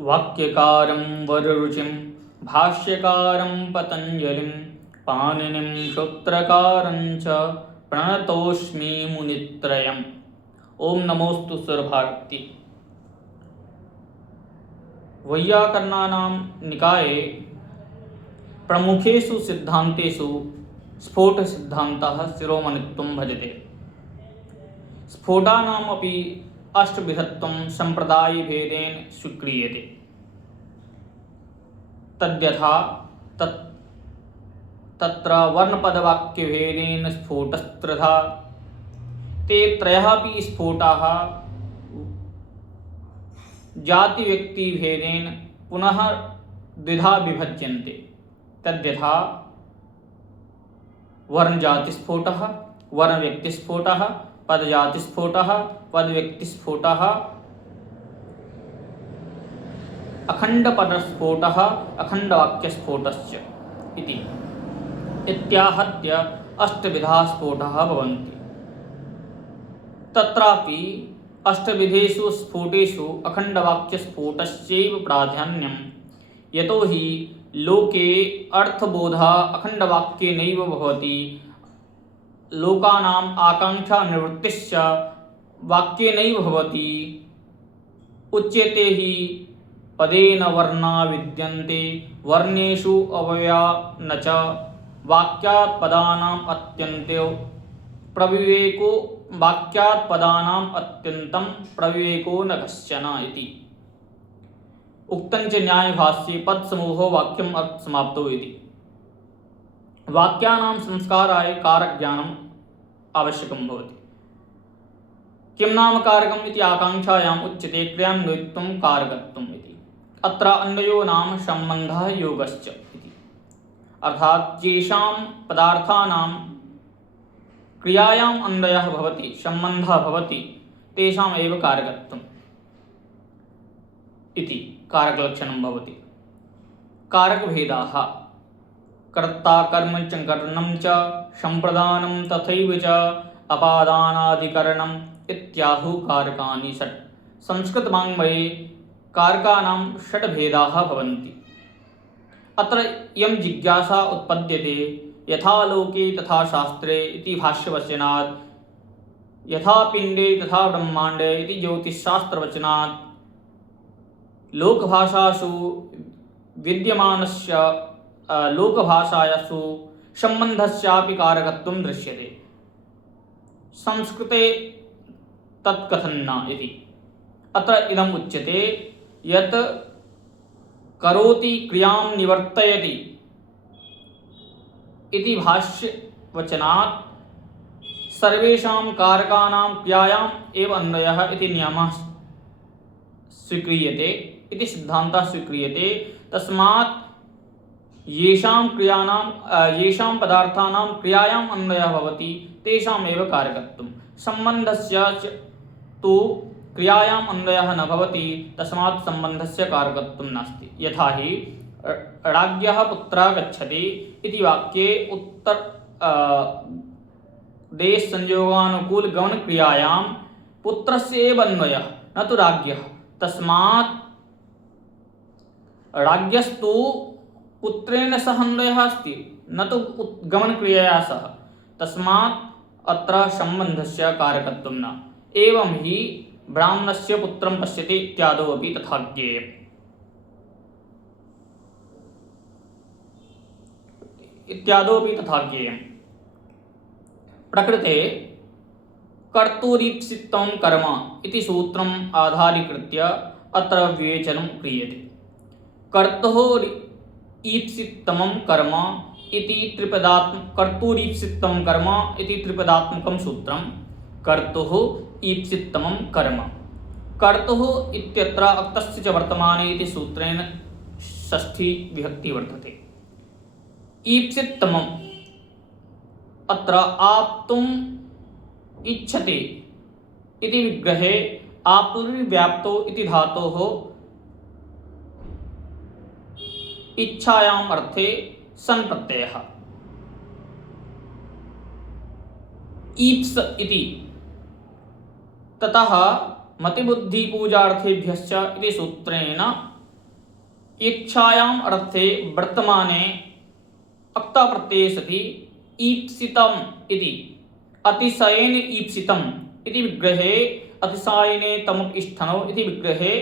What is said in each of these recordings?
वाक्यकारं वररुचिं भाष्यकारं पतञ्जलिं पाणिनिं सूत्रकारं च प्रणतोऽस्मि मुनित्रयम्। ओम नमोस्तु सर्वभारती। वैयाकरणानां निकाये प्रमुखेषु सिद्धान्तेषु स्फोटसिद्धान्तः शिरोमणित्वं भजते। स्फोटानामपि अष्टविधत्वं सम्प्रदायभेदेन स्वीक्रियते। तद्यथा तत्र वर्णपदवाक्यभेदेन स्फोटस्त्रिधा। ते त्रयः अपि स्फोटाः जातिव्यक्तिभेदेन पुनः द्विधा विभज्यन्ते। तद्यथा वर्णजातिस्फोटः, वर्णव्यक्तिस्फोटः, पदजातिस्फोटः, पदव्यक्तिस्फोटः, अखण्डपदस्फोटः, अखण्डवाक्यस्फोटश्च इति इत्याहत्य अष्टविधाः स्फोटाः भवन्ति। तत्रापि अष्टविधेषु स्फोटेषु अखण्डवाक्यस्फोटस्यैव प्राधान्यं, यतो हि लोके अर्थबोधः अखण्डवाक्येनैव भवति। लोकानाम् आकाङ्क्षा निवृत्तिश्च वाक्येनैव भवति। उच्यते हि पदेन वर्णा विद्यन्ते वर्णेषु अव्यया न च वाक्यात् पदानाम् अत्यन्तो प्रविवेको वाक्यात् पदानाम् अत्यन्तं प्रविवेको न कश्चन इति उक्तञ्च न्यायभाष्ये पदसमूहो वाक्यम् अर्थसमाप्तौ इति। वाक्यानां संस्काराय कारकज्ञानम् आवश्यकं भवति। किं नाम कारकम् इति आकाङ्क्षायाम् उच्यते क्रियान्वयित्वं कारकत्वम् इति। अत्र अन्वयो नाम सम्बन्धः योगश्च इति। अर्थात् येषां पदार्थानां क्रियायाम् अन्वयः भवति, सम्बन्धः भवति, तेषाम् एव कारकत्वम् इति कारकलक्षणं भवति। कारकभेदाः कर्ता कर्म च करणं च सम्प्रदानं तथैव च अपादानाधिकरणम् इत्याहुः कारकानि षट्। संस्कृतवाङ्मये कारकानां षट् भेदाः भवन्ति। अत्र इयं जिज्ञासा उत्पद्यते, यथा लोके तथा शास्त्रे इति भाष्यवचनात्, यथा पिण्डे तथा ब्रह्माण्डे इति ज्योतिषशास्त्रवचनात्, लोकभाषासु विद्यमानस्य लोकभाषायासु सम्बन्धस्यापि कारकत्वं दृश्यते। संस्कृते तत्कथं न इति। अत्र इदम् उच्यते यत् करोति क्रियां निवर्तयति इति भाष्यवचनात् सर्वेषां कारकानां क्रियायाम् एव अन्वयः इति नियमः स्वीक्रियते, इति सिद्धान्तः स्वीक्रियते। तस्मात् येषां पदार्थानां क्रियायाम् अन्वयः भवति तेषाम् एव कारकत्वं। सम्बन्धस्य तु क्रियायाम् अन्वयः न भवति, तस्मात् सम्बन्धस्य कारकत्वं नास्ति। यथा हि राज्ञः पुत्रः गच्छति इति वाक्ये देशसंयोगानुकूलगमनक्रियायां पुत्रस्य एव अन्वयः, न तु राज्ञः। तस्मात् राज्ञस्तु पुत्रेण सह अन्वयः अस्ति, न तु गमनक्रियया सह। तस्मात् अत्र सम्बन्धस्य कारकत्वं न। एवं हि ब्राह्मणस्य पुत्रं पश्यति इत्यादौ अपि तथा ज्ञेयम्। प्रकृते कर्तुरीप्सितं कर्म इति सूत्रम् आधारीकृत्य अत्र विवेचनं क्रियते। कर्तुः ईप्सितं कर्म इति त्रिपदात्मकं सूत्रं। कर्तुः ईप्सितं कर्म। कर्तुः इत्यत्र अक्तस्य च वर्तमाने इति सूत्रेण षष्ठी विभक्ति वर्तते। ईप्सितमम् अत्र आप्तुम् इच्छति इति विग्रहे आप्तुर्व्याप्तो इति धातोः इच्छायाम् अर्थे सन् प्रत्ययः। ईप्स इति ततः मतिबुद्धिपूजार्थेभ्यश्च इति सूत्रेण इच्छायाम् अर्थे वर्तमाने अक्ता प्रत्यये सति ईप्सितम् इति अतिशयेन ईप्सितम् इति विग्रहे अतिशयने तमुपस्थनौ इति विग्रहे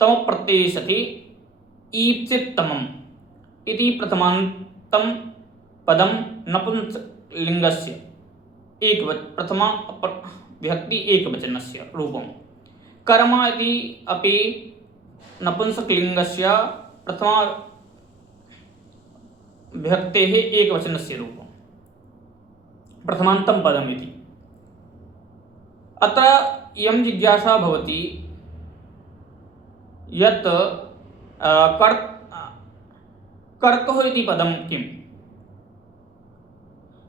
तम प्रत्यये सति ईप्सितमम् इति प्रथमान्तं पदं नपुंसकलिङ्गस्य प्रथमा विभक्ति एकवचनस्य रूपं कर्म इति अपि नपुंसकलिङ्गस्य प्रथमा विभक्तेः एकवचनस्य रूपं प्रथमान्तं पदम् इति। अत्र इयं जिज्ञासा भवति यत् कर्तुः इति पदं किम्?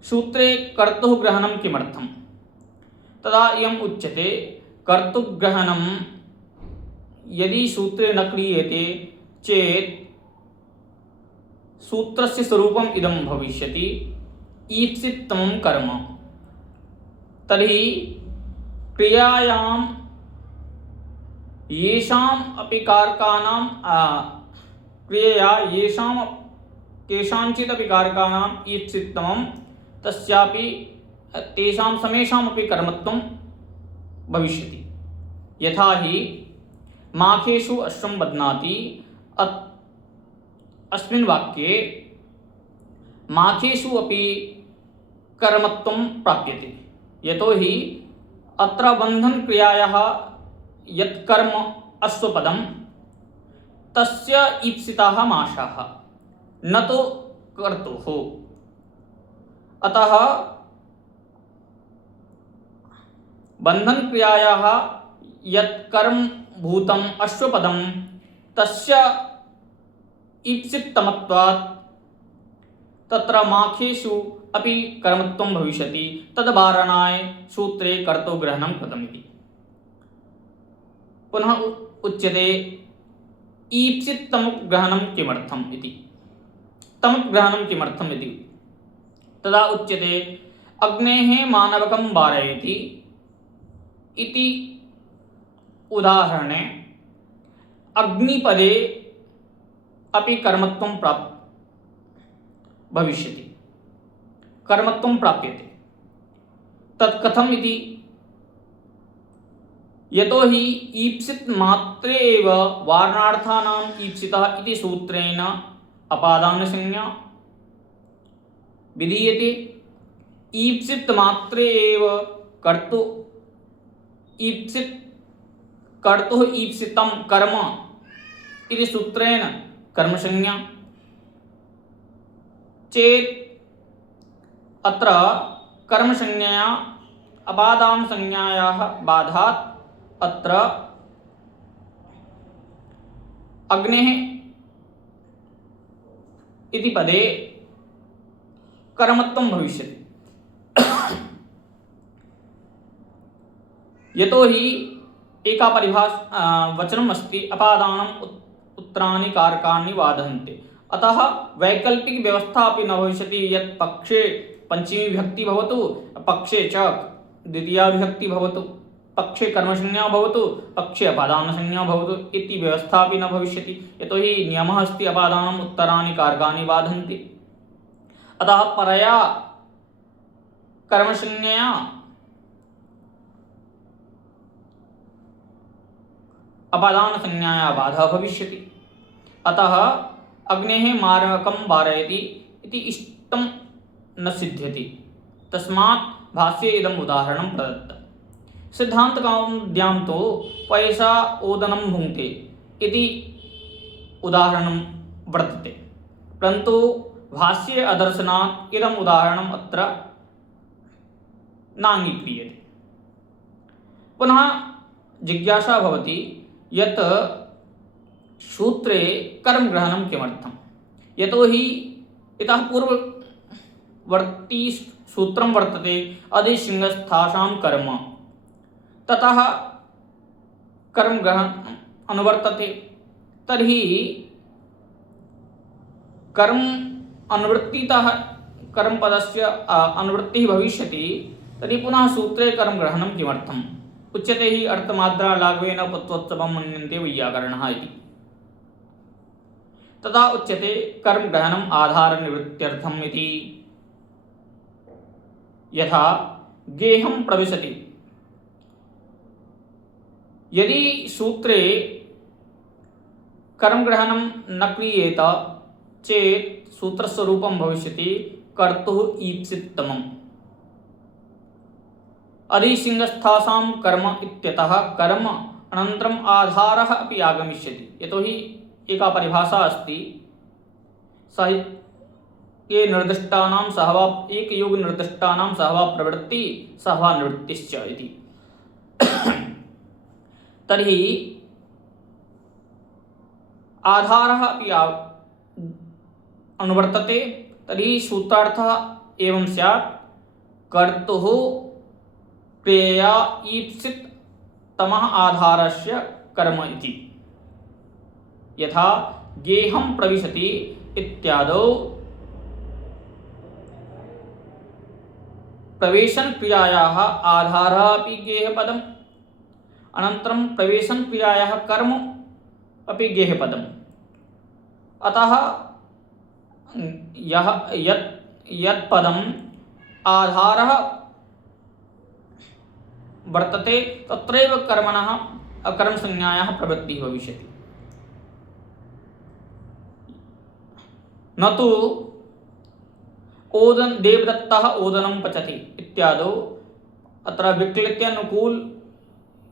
सूत्रे कर्तुः ग्रहणं किमर्थं? तदा इयम् उच्यते कर्तुग्रहणं यदि सूत्रे न क्रियते चेत् सूत्रस्य स्वरूपम् इदं भविष्यति ईप्सितमं कर्म। तर्हि क्रियायां येषाम् अपि कारकानां क्रियया येषां केषाञ्चित् अपि कारकानाम् ईप्सितमं तस्यापि तेषां समेषामपि कर्मत्वं भविष्यति। यथा हि माखेषु अश्वं बध्नाति अस्मिन् वाक्ये माखेषु अपि कर्मत्वं प्राप्यते। यतोहि अत्र बन्धनक्रियायाः यत् कर्म अश्वपदं तस्य ईप्सिताः माषाः न तो कर्तुः। अतः बन्धनक्रियायाः यत् कर्म भूतम् अश्वपदं तस्य ईप्सितमत्वात् तत्र माखेषु अपि कर्मत्वं भविष्यति। तद्वारणाय सूत्रे कर्तुग्रहणं कृतमिति। पुनः उच्यते ईप्सितमुग्रहणं किमर्थम् इति। तमुग्रहणं किमर्थम् इति तदा उच्यते अग्नेः मानवकं वारयति इति उदाहरणे अग्निपदे अपि कर्मत्वं भविष्यति, कर्मत्वं प्राप्यते। तत् कथम् इति यतोहि ईप्सित मात्रे एव वारणार्थानाम् ईप्सितः इति सूत्रेण अपादानसंज्ञा विधीयते। ईप्सित मात्रे एव कर्तुः ईप्सितं कर्म इति सूत्रेण कर्मसंज्ञा चेत् अत्र कर्मसंज्ञया अपादानसंज्ञायाः बाधात् अत्र अग्नेः इति पदे कर्मत्वं भविष्यति। यतोहि एका वचनम् अस्ति अपादानम् उत्तराणि कारकाणि बाधन्ते। अतः वैकल्पिक व्यवस्था अपि न भविष्यति यत् पक्षे पंचमी विभक्ति भवतु पक्षे च द्वितीया विभक्ति भवतु पक्षे कर्मसंज्ञा भवतु पक्षे अपादानसंज्ञा भवतु इति व्यवस्था अपि न भविष्यति। यतोहि नियमः अस्ति अपादानम् उत्तराणि कारकाणि बाधन्ते। अतः परया कर्मसंज्ञया अपादानसंज्ञाया बाधा भविष्यति। अतः अग्नेः मारकं वारयति इति इष्टं न सिद्ध्यति। तस्मात् भाष्ये इदम् उदाहरणं प्रदत्तं। सिद्धान्तकौमुद्यां तो पैसा ओदनं भुङ्क्ते इति उदाहरणं वर्तते, परन्तु भाष्ये अदर्शनात् इदम् उदाहरणम् अत्र नाङ्गीक्रियते। पुनः जिज्ञासा भवति यत् सूत्रे कर्मग्रहणं किमर्थं? यतोहि इतः पूर्ववर्ती सूत्रं वर्तते अधिसिंहस्थासां कर्म, ततः कर्मग्रहणम् अनुवर्तते। तर्हि कर्म अनुवृत्तितः कर्मपदस्य अनुवृत्तिः भविष्यति। तर्हि पुनः सूत्रे कर्मग्रहणं किमर्थम्? उच्यते हि अर्थमात्रा लाघवेन पत्वोत्सवं मन्यन्ते वैयाकरणः इति। तदा उच्यते कर्मग्रहणम् आधारनिवृत्त्यर्थम् इति। यथा गेहं प्रविशति, यदि सूत्रे कर्मग्रहणं न क्रियेत चेत् सूत्रस्य रूपं भविष्यति कर्तुः ईप्सितमम्। अधिसिंहस्थासां कर्म इत्यतः कर्म अनन्तरम् आधारः अपि आगमिष्यति। यतोहि एका परिभाषा अस्ति, सः ये निर्दिष्टानां सहवा एकयोग निर्दिष्टानां सहवा प्रवृत्ति सहवा निवृत्तिश्च इति। तर्हि आधारः अपि अनुवर्तते, तर्हि सूत्रार्थः एवं स्यात् कर्तुः क्रियया ईप्सित तमः आधारस्य कर्म इति। यथा गेहं प्रविशति इत्यादौ प्रवेशन क्रियायाः आधारः अपि गेहपदम्, अनन्तरं प्रवेशन क्रियायाः कर्म अपि गेहपदम्। अतः यत् पदम् आधारः वर्तते तत्रैव कर्मणः कर्मसंज्ञायाः प्रवृत्तिः भविष्यति। न तु देवदत्तः ओदनं पचति इत्यादौ अत्र विक्लित्यानुकूल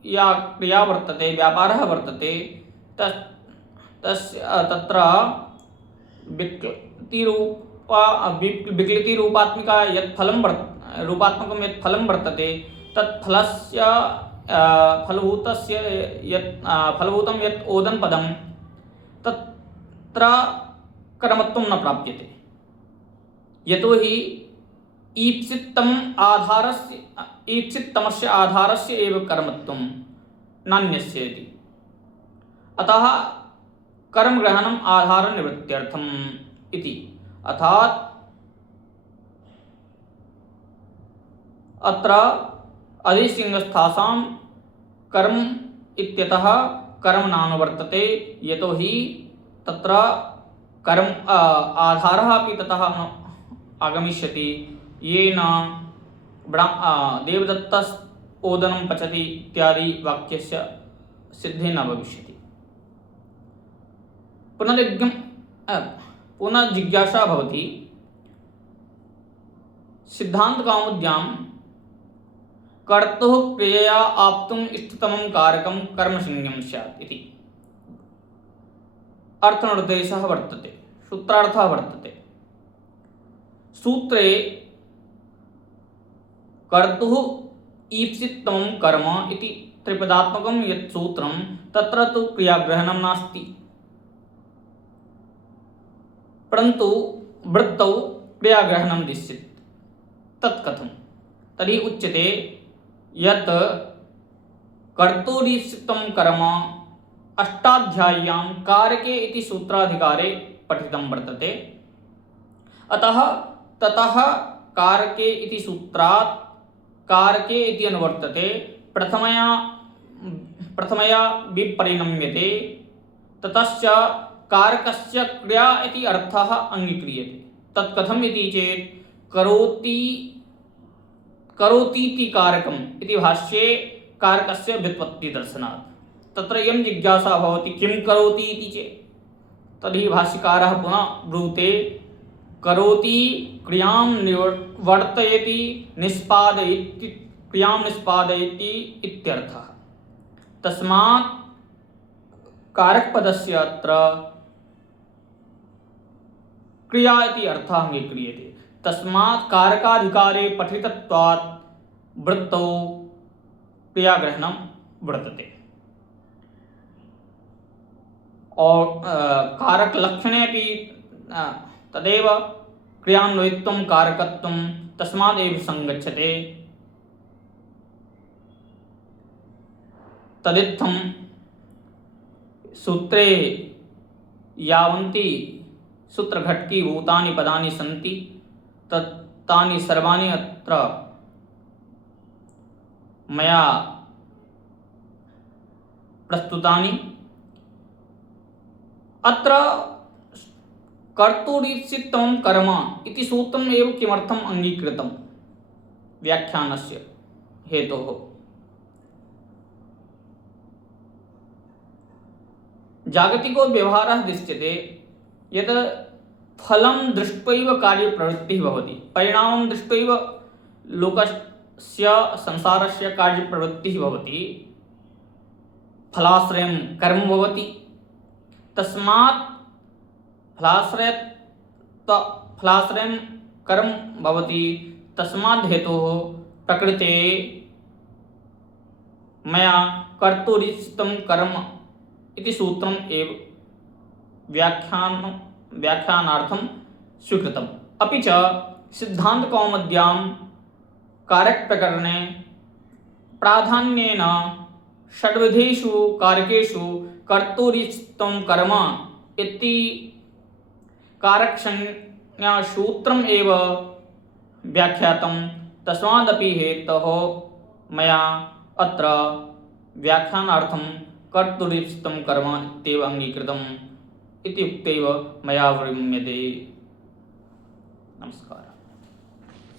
या क्रिया वर्तते, व्यापारः वर्तते, तत्र विक्लितिरूपात्मिका यत् फलं रूपात्मकं यत् फलं वर्तते तत्फलस्य फलभूतं यत् ओदनपदं तत्र कर्मत्वं न प्राप्यते। यतोहि ईप्सितमस्य आधारस्य एव कर्मत्वं नान्यस्य इति। अतः कर्मग्रहणम् आधारनिवृत्त्यर्थम् इति। अर्थात् अत्र अधिसिंहस्थासां कर्म इत्यतः कर्म नानुवर्तते, यतोहि तत्र कर्म आधारः अपि ततः आगमिष्यति, येन देवदत्तः ओदनं पचति इत्यादि वाक्यस्य सिद्धिः न भविष्यति। पुनः जिज्ञासा भवति, सिद्धान्तकौमुद्यां कर्तुः क्रियया आप्तुम् इष्टतमं कारकं कर्मसंज्ञं स्यात् इति अर्थनिर्देशः वर्तते, सूत्रार्थः वर्तते। सूत्रे कर्तुः ईप्सिततमं कर्म इति त्रिपदात्मकं यत् सूत्रं तत्र तु क्रियाग्रहणं नास्ति, परन्तु वृत्तौ क्रियाग्रहणं दृश्यते। तत् कथं? तर्हि उच्यते यत् कर्तुरीप्सितं कर्म अष्टाध्याय्यां कारके इति सूत्राधिकारे पठितं वर्तते। अतः ततः कारके इति सूत्रात् कारके इति अनुवर्तते, प्रथमया विपरिणम्यते, ततश्च कारकस्य क्रिया इति अर्थः अंगीक्रियते। तत् कथम् इति चेत् करोतीति कारकम् इति भाष्ये कारकस्य व्युत्पत्तिदर्शनात्। तत्र इयं जिज्ञासा भवति, किं करोति इति चेत् तर्हि भाष्यकारः पुनः ब्रूते करोति क्रियां वर्तयति निष्पादयति, क्रियां निष्पादयति इत्यर्थः। तस्मात् कारकपदस्य अत्र क्रिया इति अर्थः अंगीक्रियते। तस्मात् कारकाधिकारे पठितत्वात् वृत्तौ क्रियाग्रहणं वर्तते। और कारकलक्षणे अपि तदेव क्रियान्वयित्वं कारकत्वं तस्मादेव संगच्छते। तदित्थं सूत्रे यावन्ति सूत्रघटकी भूतानि पदानि सन्ति तानि सर्वाणि अत्र मया प्रस्तुतानि। अत्र कर्तुरीप्सितं कर्म इति सूत्रम् एव किमर्थम् अङ्गीकृतं व्याख्यानस्य हेतोः। जागतिको व्यवहारः दृश्यते यत् फलं दृष्ट्वैव कार्यप्रवृत्तिः भवति, परिणामं दृष्ट्वैव लोकस्य संसारस्य कार्यप्रवृत्तिः भवति, फलाश्रयं कर्म भवति। तस्मात् फलाश्रयं कर्म भवति। तस्मात् हेतोः प्रकृते मया कर्तुरीप्सितं कर्म इति सूत्रम् एव व्याख्यानार्थं स्वीकृतम्। अपि च सिद्धान्तकौमुद्यां कारकप्रकरणे प्राधान्येन षड्विधेषु कारकेषु कर्तुरीप्सितं कर्म इति कारकसंज्ञासूत्रम् एव व्याख्यातं। तस्मादपि हेतोः मया अत्र व्याख्यानार्थं कर्तुरीप्सितं कर्म इत्येव अङ्गीकृतम् इति उक्तैव मया विरम्यते। नमस्कारः।